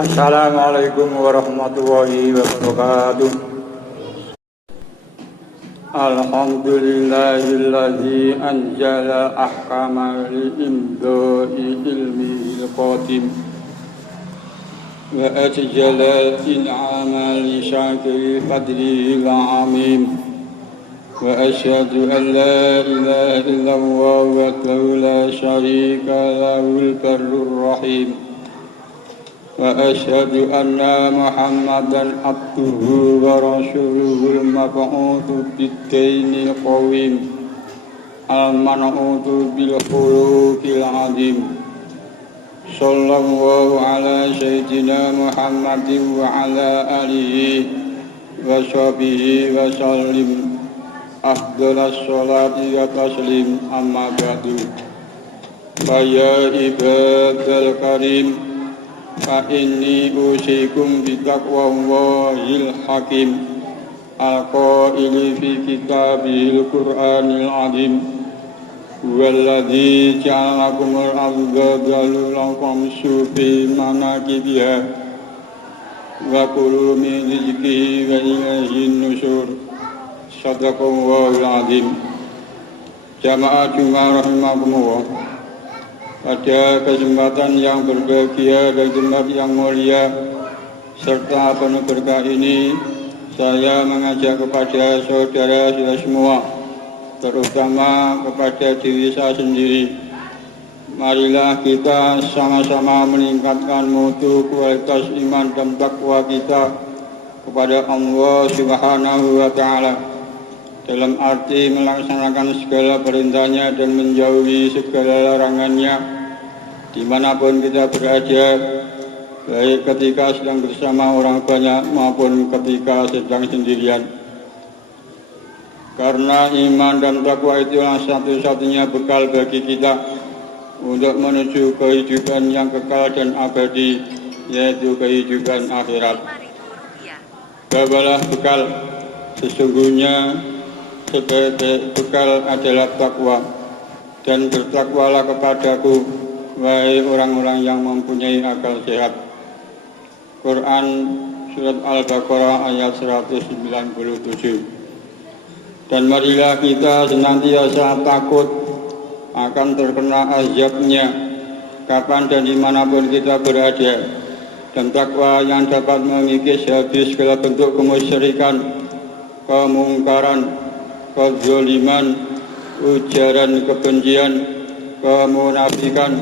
Assalamualaikum warahmatullahi wabarakatuh. Alhamdulillahilladzi anjala ahkama li'imda'i ilmihil qadim wa ajjala in'ama li syakiri fadlihil amim wa asyhadu an la ilaha illallah wa la syarika lahul barrur rahim wa asyhadu anna Muhammadan abduhu wa rasuluhul mab'utsu bid-dinil qawim al-man'utu bil khuluqil azim sallallahu ala sayyidina Muhammadin wa ala alihi wa sahbihi wa sallim afdalas sholati wa taslim amma ba'du fa ya ibadal karim fa inni usikum bitaqwallahil hakim al-qaili fi kitabihil qur'anil azim walladzi ja'alakumul arda dalulan famshu fi manakibiha wa kulu min rizqihi wa ilaihin nusyur sadaqallahul azim. Jamaah Jumat rahimakumullah. Pada kesempatan yang berbahagia dan tempat yang mulia serta penuh berkah ini, saya mengajak kepada saudara-saudara semua, terutama kepada diri saya sendiri. Marilah kita sama-sama meningkatkan mutu kualitas iman dan takwa kita kepada Allah Subhanahu wa Ta'ala, dalam arti melaksanakan segala perintahnya dan menjauhi segala larangannya dimanapun kita berada, baik ketika sedang bersama orang banyak maupun ketika sedang sendirian. Karena iman dan takwa itulah satu-satunya bekal bagi kita untuk menuju kehidupan yang kekal dan abadi, yaitu kehidupan akhirat. Bawalah bekal, sesungguhnya sebagai bekal adalah takwa, dan bertakwalah kepadaku, wahai orang-orang yang mempunyai akal sehat. Quran Surat Al-Baqarah ayat 197. Dan marilah kita senantiasa takut akan terkena azabnya kapan dan dimanapun kita berada, dan takwa yang dapat mengikis habis segala bentuk kemusyrikan, kemungkaran, kezaliman, ujaran kebencian, kemunafikan,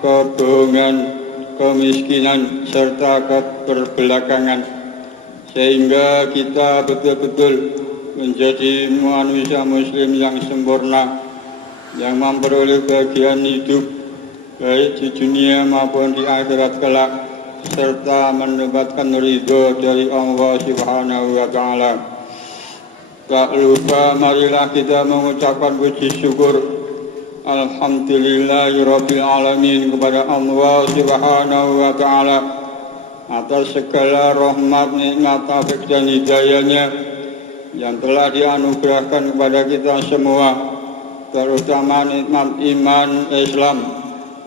kebohongan, kemiskinan, serta keterbelakangan, sehingga kita betul-betul menjadi manusia muslim yang sempurna, yang memperoleh bagian hidup baik di dunia maupun di akhirat kelak, serta mendapatkan ridho dari Allah Subhanahu wa Ta'ala. Tak lupa marilah kita mengucapkan puji syukur alhamdulillahirabbil alamin kepada Allah Subhanahu wa Ta'ala atas segala rahmat, nikmat, taufik dan hidayahnya yang telah dianugerahkan kepada kita semua, terutama nikmat iman Islam,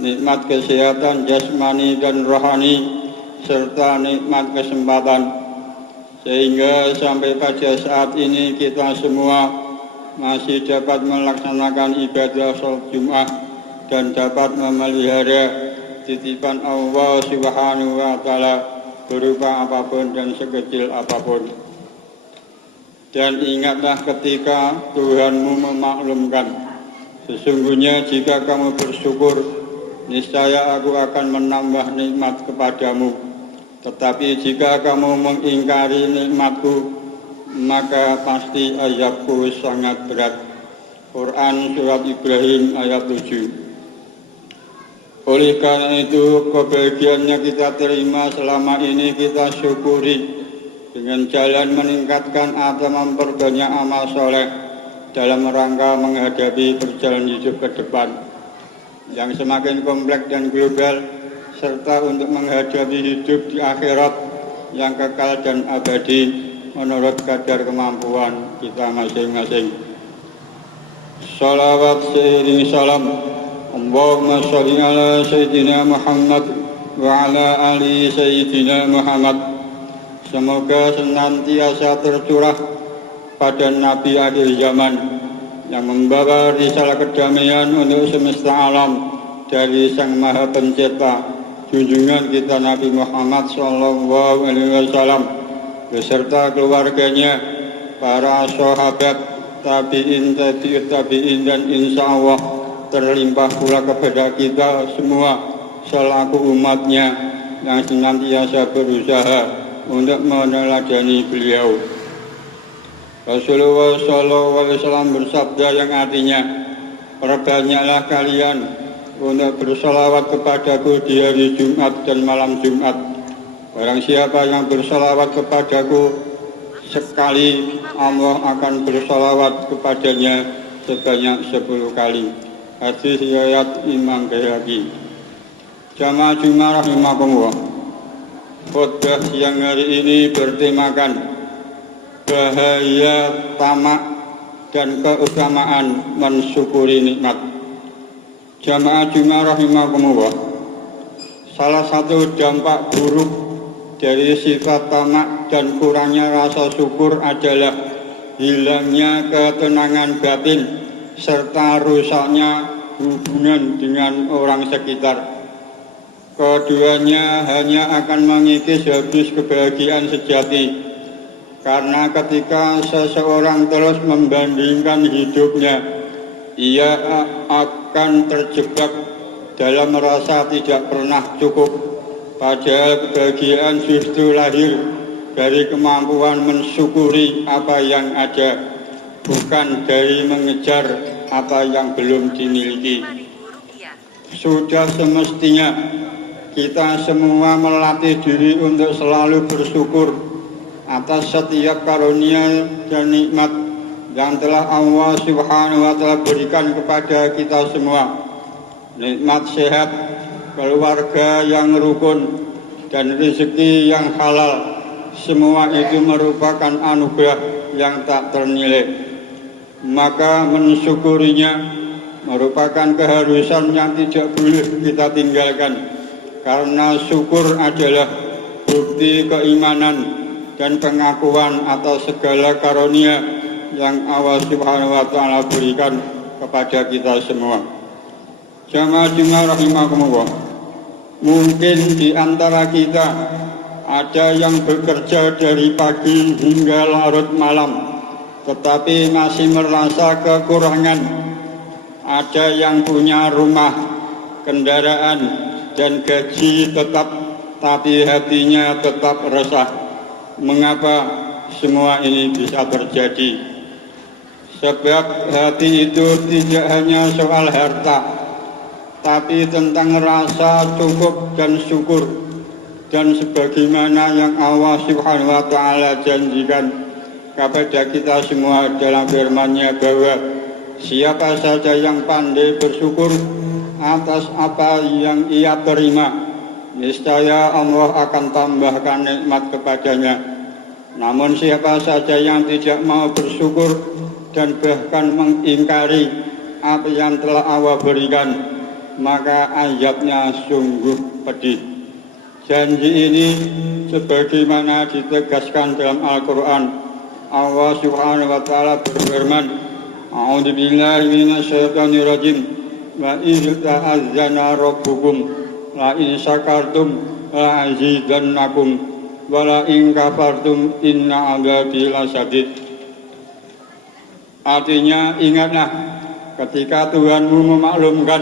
nikmat kesehatan jasmani dan rohani, serta nikmat kesempatan, sehingga sampai pada saat ini kita semua masih dapat melaksanakan ibadah sholat Jumat dan dapat memelihara titipan Allah Subhanahu wa Ta'ala berupa apapun dan sekecil apapun. Dan ingatlah ketika Tuhanmu memaklumkan, sesungguhnya jika kamu bersyukur, niscaya aku akan menambah nikmat kepadamu. Tetapi jika kamu mengingkari nikmatku, maka pasti azabku sangat berat. Quran Surat Ibrahim ayat 7. Oleh karena itu, kebahagiaannya kita terima selama ini kita syukuri dengan jalan meningkatkan atau memperbanyak amal soleh dalam rangka menghadapi perjalanan hidup ke depan yang semakin kompleks dan global, serta untuk menghadapi hidup di akhirat yang kekal dan abadi menurut kadar kemampuan kita masing-masing. Salawat seiring salam Allahumma sholli ala Sayyidina Muhammad wa ala ali Sayyidina Muhammad. Semoga senantiasa tercurah pada Nabi akhir zaman yang membawa risalah kedamaian untuk semesta alam dari Sang Maha Pencipta, junjungan kita Nabi Muhammad SAW beserta keluarganya, para sahabat, tabi'in, tabi'in, dan insya Allah terlimpah pula kepada kita semua selaku umatnya yang senantiasa berusaha untuk meneladani beliau. Rasulullah SAW bersabda yang artinya, perbanyaklah kalian untuk bersalawat kepadaku di hari Jumat dan malam Jumat. Barang siapa yang bersalawat kepadaku sekali, Allah akan bersalawat kepadanya sebanyak 10 kali. Hadis riwayat Imam Baihaqi. Jamaah Jumat rahimakumullah. Khutbah siang hari ini bertemakan bahaya tamak dan keutamaan mensyukuri nikmat. Jamaah Jumat rahimakumullah. Salah satu dampak buruk dari sifat tamak dan kurangnya rasa syukur adalah hilangnya ketenangan batin serta rusaknya hubungan dengan orang sekitar. Keduanya hanya akan mengikis habis kebahagiaan sejati, karena ketika seseorang terus membandingkan hidupnya, ia akan terjebak dalam merasa tidak pernah cukup. Padahal kebahagiaan justru lahir dari kemampuan mensyukuri apa yang ada, bukan dari mengejar apa yang belum dimiliki. Sudah semestinya kita semua melatih diri untuk selalu bersyukur atas setiap karunia dan nikmat yang telah Allah Subhanahu wa Ta'ala berikan kepada kita semua. Nikmat sehat, keluarga yang rukun, dan rezeki yang halal, semua itu merupakan anugerah yang tak ternilai. Maka mensyukurinya merupakan keharusan yang tidak boleh kita tinggalkan, karena syukur adalah bukti keimanan dan pengakuan atas segala karunia yang Allah Subhanahu wa Ta'ala berikan kepada kita semua. Jamaah Jumat rahimakumullah. Mungkin di antara kita ada yang bekerja dari pagi hingga larut malam, tetapi masih merasa kekurangan. Ada yang punya rumah, kendaraan, dan gaji tetap, tapi hatinya tetap resah. Mengapa semua ini bisa terjadi? Sebab hati itu tidak hanya soal harta, tapi tentang rasa cukup dan syukur. Dan sebagaimana yang Allah Subhanahu wa Ta'ala janjikan kepada kita semua dalam firman-Nya bahwa siapa saja yang pandai bersyukur atas apa yang ia terima, niscaya Allah akan tambahkan nikmat kepadanya. Namun siapa saja yang tidak mau bersyukur dan bahkan mengingkari apa yang telah Allah berikan, maka ayatnya sungguh pedih. Janji ini sebagaimana ditegaskan dalam Al-Quran. Allah Subhanahu wa Ta'ala berfirman, A'udzu billahi minasyaitonir rajim. Wa idz ta'azzana rabbukum la in syakartum la azidannakum wa la in kafartum inna 'adzabi lasyadid. Artinya, ingatlah ketika Tuhanmu memaklumkan,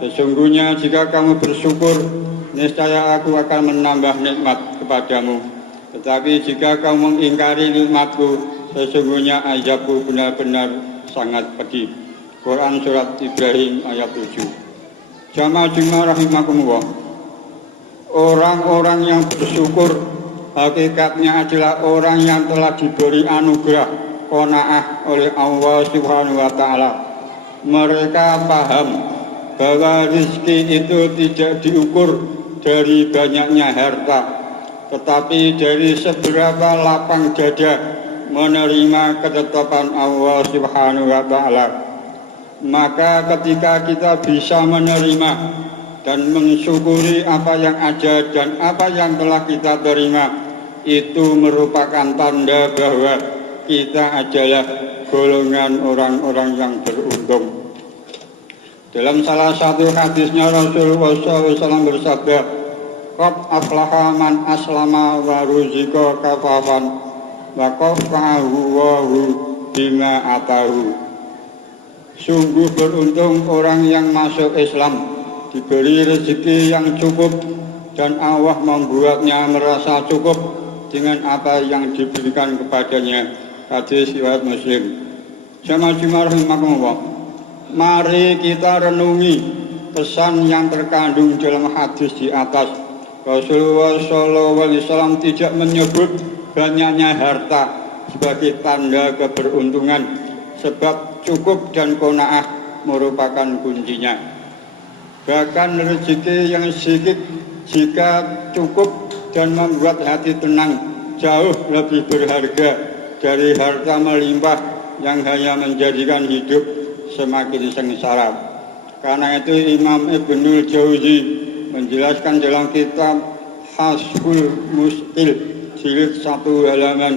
sesungguhnya jika kamu bersyukur, niscaya aku akan menambah nikmat kepadamu. Tetapi jika kamu mengingkari nikmatku, sesungguhnya azabku benar-benar sangat pedih. Quran Surat Ibrahim ayat 7. Jamaah Jumat rahimakumullah. Orang-orang yang bersyukur hakikatnya adalah orang yang telah diberi anugerah qanaah oleh Allah Subhanahu wa Ta'ala. Mereka paham bahwa rezeki itu tidak diukur dari banyaknya harta, tetapi dari seberapa lapang dada menerima ketetapan Allah Subhanahu wa Ta'ala. Maka ketika kita bisa menerima dan mensyukuri apa yang ada dan apa yang telah kita terima, itu merupakan tanda bahwa kita adalah golongan orang-orang yang beruntung. Dalam salah satu hadisnya Rasulullah SAW bersabda, "Qad aflaha man aslama wa ruzika kafafan wa qafahu wahu bima atahu." Sungguh beruntung orang yang masuk Islam, diberi rezeki yang cukup, dan Allah membuatnya merasa cukup dengan apa yang diberikan kepadanya. Hadis riwayat Muslim. Jamaah Jumat rahimakumullah. Mari kita renungi pesan yang terkandung dalam hadis di atas. Rasulullah SAW tidak menyebut banyaknya harta sebagai tanda keberuntungan, sebab cukup dan qanaah merupakan kuncinya. Bahkan rezeki yang sedikit jika cukup dan membuat hati tenang jauh lebih berharga dari harta melimpah yang hanya menjadikan hidup semakin sengsara. Karena itu Imam Ibnul Jauzi menjelaskan dalam kitab Hasbul Muskil jilid 1 halaman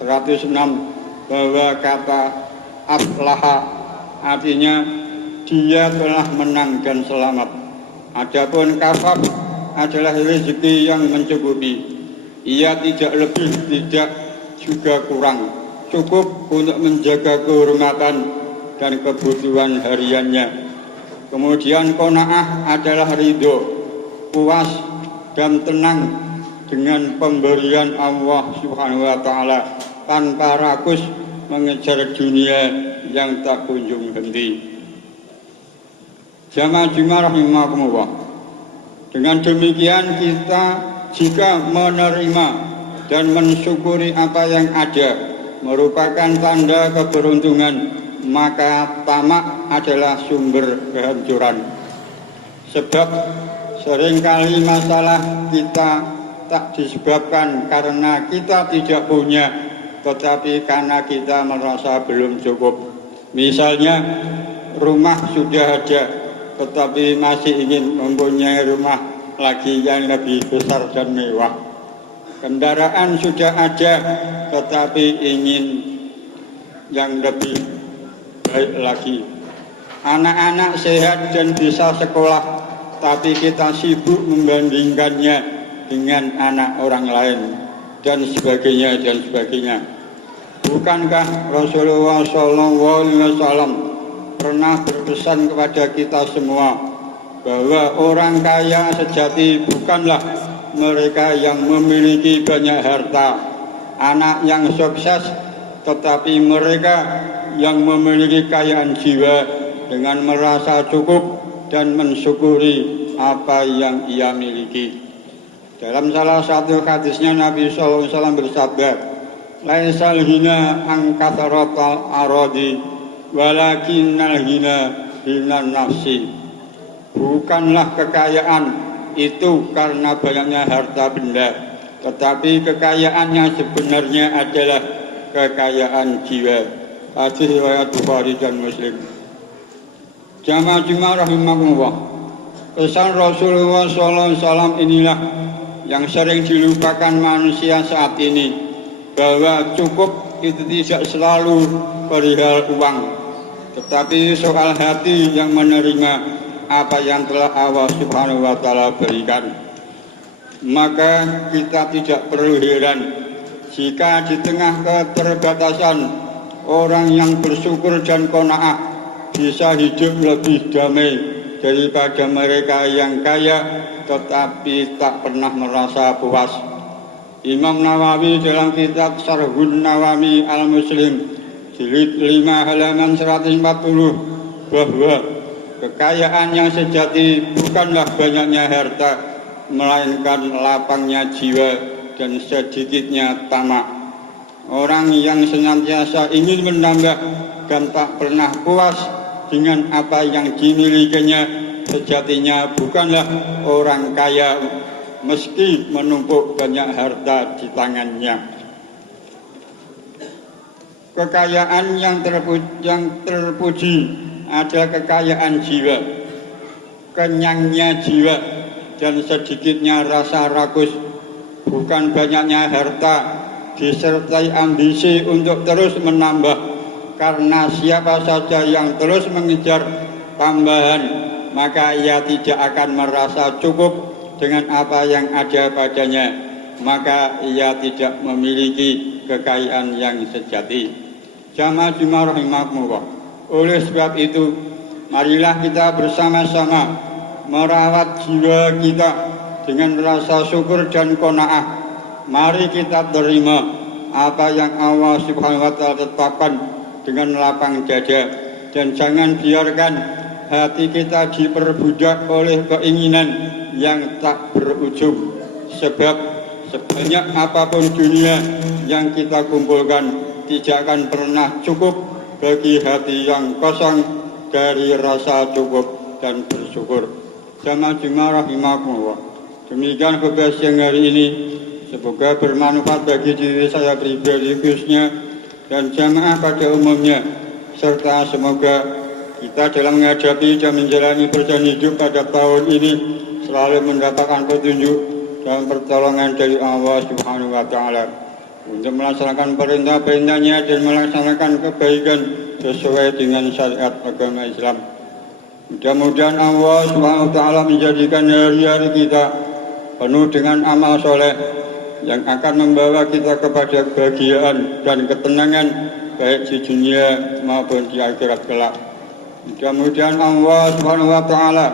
106 bahwa kata aflaha artinya dia telah menang dan selamat. Adapun kafaf adalah rezeki yang mencukupi. Ia tidak lebih, tidak juga kurang. Cukup untuk menjaga kehormatan dan kebutuhan hariannya. Kemudian qanaah adalah ridho, puas dan tenang dengan pemberian Allah Subhanahu wa taala tanpa rakus mengejar dunia yang tak kunjung henti. Jamaah Jumat rahimakumullah. Dengan demikian kita jika menerima dan mensyukuri apa yang ada merupakan tanda keberuntungan, maka tamak adalah sumber kehancuran. Sebab seringkali masalah kita tak disebabkan karena kita tidak punya, tetapi karena kita merasa belum cukup. Misalnya rumah sudah ada, tetapi masih ingin mempunyai rumah lagi yang lebih besar dan mewah. Kendaraan sudah ada, tetapi ingin yang lebih baik lagi. Anak-anak sehat dan bisa sekolah, tapi kita sibuk membandingkannya dengan anak orang lain, dan sebagainya, dan sebagainya. Bukankah Rasulullah SAW pernah berpesan kepada kita semua bahwa orang kaya sejati bukanlah mereka yang memiliki banyak harta, anak yang sukses, tetapi mereka yang memiliki kekayaan jiwa dengan merasa cukup dan mensyukuri apa yang ia miliki. Dalam salah satu hadisnya Nabi SAW bersabda, "Laisal hina an kathratal aradi, walakinnal hina hinan nafsi." Bukanlah kekayaan itu karena banyaknya harta benda, tetapi kekayaan yang sebenarnya adalah kekayaan jiwa. Hadis riwayat Bukhari dan Muslim. Jamaah Jumat rahimakumullah. Pesan Rasulullah SAW inilah yang sering dilupakan manusia saat ini, bahwa cukup itu tidak selalu perihal uang, tetapi soal hati yang menerima apa yang telah Allah Subhanahu wa taala berikan. Maka kita tidak perlu heran jika di tengah keterbatasan orang yang bersyukur dan qanaah bisa hidup lebih damai daripada mereka yang kaya tetapi tak pernah merasa puas. Imam Nawawi dalam kitab Syarhun Nawawi Al-Muslim jilid 5 halaman 140 bahwa kekayaan yang sejati bukanlah banyaknya harta, melainkan lapangnya jiwa dan sedikitnya tamak. Orang yang senantiasa ingin menambah dan tak pernah puas dengan apa yang dimilikinya, sejatinya bukanlah orang kaya meski menumpuk banyak harta di tangannya. Kekayaan yang terpuji adalah kekayaan jiwa. kenyangnya jiwa dan sedikitnya rasa rakus, bukan banyaknya harta disertai ambisi untuk terus menambah, karena siapa saja yang terus mengejar tambahan maka ia tidak akan merasa cukup dengan apa yang ada padanya, maka ia tidak memiliki kekayaan yang sejati. Jamaah Jumat rahimakumullah. Oleh sebab itu, marilah kita bersama-sama merawat jiwa kita dengan rasa syukur dan qanaah. Mari kita terima apa yang Allah Subhanahu wa taala tetapkan dengan lapang dada, dan jangan biarkan hati kita diperbudak oleh keinginan yang tak berujung. Sebab sebanyak apapun dunia yang kita kumpulkan tidak akan pernah cukup bagi hati yang kosong dari rasa cukup dan bersyukur. Jamaah Jumat rahimakumullah. Demikian khotbah siang hari ini, semoga bermanfaat bagi diri saya pribadi khususnya dan jamaah pada umumnya, serta semoga kita dalam menghadapi dan menjalani perjalanan hidup pada tahun ini selalu mendapatkan petunjuk dan pertolongan dari Allah Subhanahu wa taala untuk melaksanakan perintah-perintahnya dan melaksanakan kebaikan sesuai dengan syariat agama Islam. Mudah-mudahan Allah Subhanahu wa taala menjadikan hari-hari kita penuh dengan amal soleh yang akan membawa kita kepada kebahagiaan dan ketenangan baik di dunia maupun di akhirat kelak. Mudah-mudahan Allah Subhanahu wa taala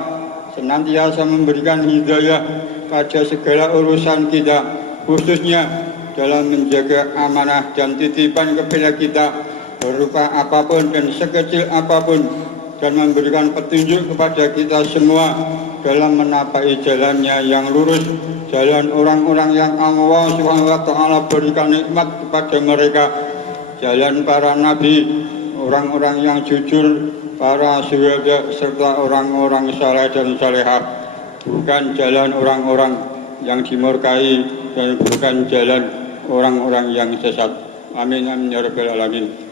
senantiasa memberikan hidayah pada segala urusan kita, khususnya dalam menjaga amanah dan titipan kepada kita berupa apapun dan sekecil apapun, dan memberikan petunjuk kepada kita semua dalam menapai jalannya yang lurus, jalan orang-orang yang Allah Subhanahu wa taala berikan nikmat kepada mereka, jalan para nabi, orang-orang yang jujur, para syuhada, serta orang-orang saleh dan salehah, bukan jalan orang-orang yang dimurkai dan bukan jalan orang-orang yang sesat. Amin amin ya rabbal alamin.